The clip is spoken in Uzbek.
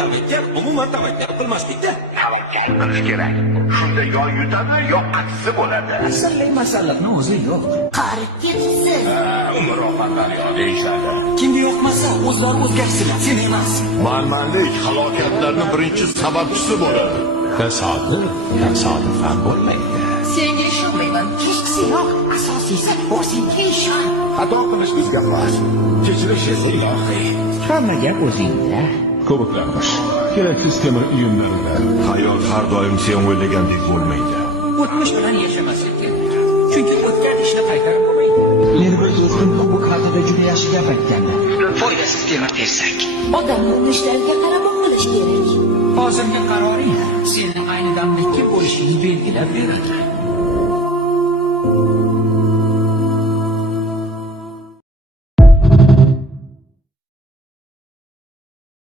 tavakkal umuman tavakkal qilmaslikda. Tavakkal qilish kerak. Shunda yo yutadi, yo aksi bo'ladi. Asalli masalliqni o'zi yo'q. Qarib ketibsiz. Umr oqandan yo deyishadi. Kimga yoqmasa, o'zlari o'zgarsinlar, sen emas. Manmanlik halokatlarning birinchi sababchisi bo'ladi. Tasodifan bo'lmaydi. Senga ishonmayman. Kechqisiyoq. Asosiysi o'zingga ishon. Xato qilish bizga emas. Kechirish esa ilohiy. Hamma gap o'zingda. Ko'plarmish. Keraksiz temir uyumlarida. Hayot har doim sen o'ylagandek bo'lmaydi. O'tmish bilan yashamaslik kerak. Chunki o'tgan ishni qaytarib bo'lmaydi. Meni bir do'stim bu haqida juda yaxshi gap aytgandi. Foydasiz temir tersak. Odamni urishlariga qarab qilish kerak. Hozirgi qaroring sening ayni damda kim bo'lishingni belgilab beradi.